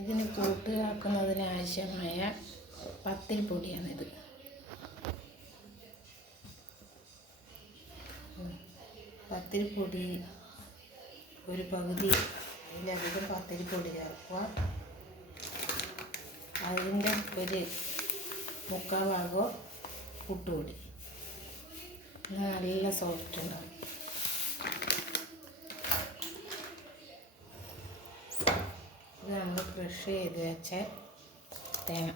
ഇതിന് കൂട്ടുകാക്കുന്നതിന് ആവശ്യമായ പത്തിരിപ്പൊടിയാണിത്. പത്തിരിപ്പൊടി ഒരു പകുതി അതിലധികം പത്തിരിപ്പൊടി ചേർക്കുക. അതിൻ്റെ ഒരു മുക്കാൽ ഭാഗം പുട്ടുപൊടി. നല്ല സോഫ്റ്റ് ഉണ്ടാവും. ഇത് നമ്മൾ ക്രഷ് ചെയ്ത് വെച്ച തേങ്ങ.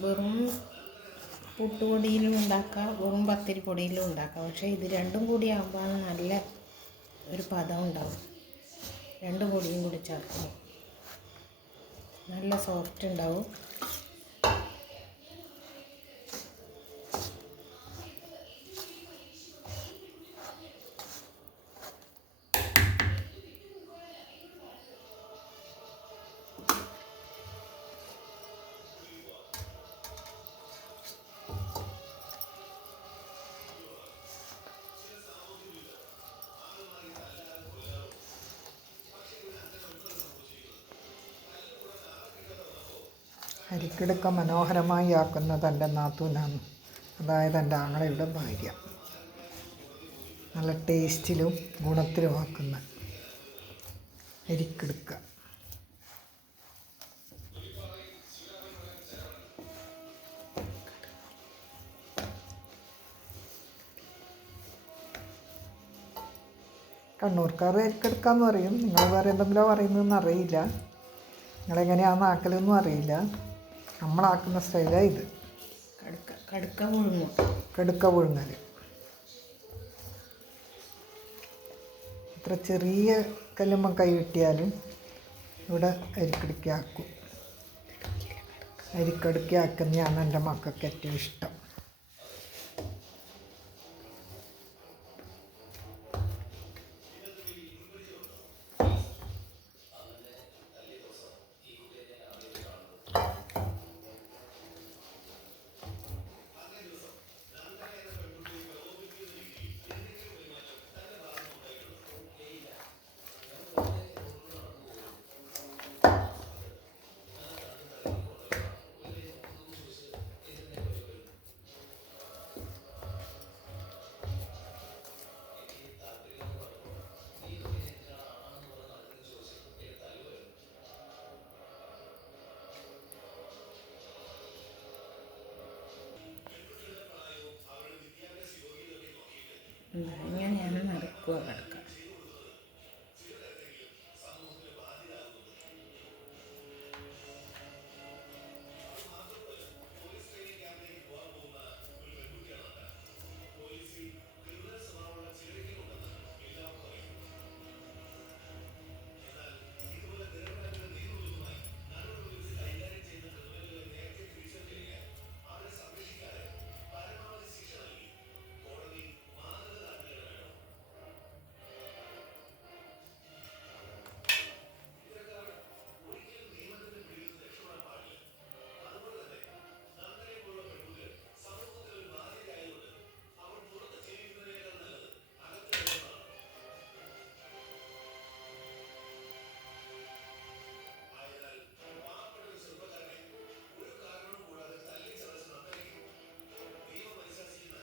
വെറും പുട്ടുപൊടിയിലും ഉണ്ടാക്കാം, വെറും പത്തിരിപ്പൊടിയിലും ഉണ്ടാക്കാം. പക്ഷേ ഇത് രണ്ടും കൂടി ആകുമ്പോൾ നല്ല ഒരു പദം ഉണ്ടാവും. രണ്ട് പൊടിയും കൂടി ചേർക്കും, നല്ല സോഫ്റ്റ് ഉണ്ടാവും. അരിക്കിടുക്ക മനോഹരമായി ആക്കുന്നത് എൻ്റെ നാത്തൂനാണ്, അതായത് എൻ്റെ ആങ്ങളയുടെ ഭാര്യ. നല്ല ടേസ്റ്റിലും ഗുണത്തിലും ആക്കുന്ന അരിക്കിടുക്ക. കണ്ണൂർക്കാർ അരിക്കെടുക്കാന്ന് പറയും, നിങ്ങൾ വേറെ എന്തെങ്കിലും പറയുന്നതെന്ന് അറിയില്ല. നിങ്ങളെങ്ങനെയാണെന്ന് ആക്കലൊന്നും അറിയില്ല. നമ്മളാക്കുന്ന സ്റ്റൈലാണ് ഇത്. കടുക്ക പുഴുങ്ങൽ. ഇത്ര ചെറിയ കല്ലുമ്മ കൈ കിട്ടിയാലും ഇവിടെ അരിക്കടുക്കാക്കും. അരിക്കടുക്കാക്കുന്നതാണ് എൻ്റെ മക്കൾക്ക് ഏറ്റവും ഇഷ്ടം.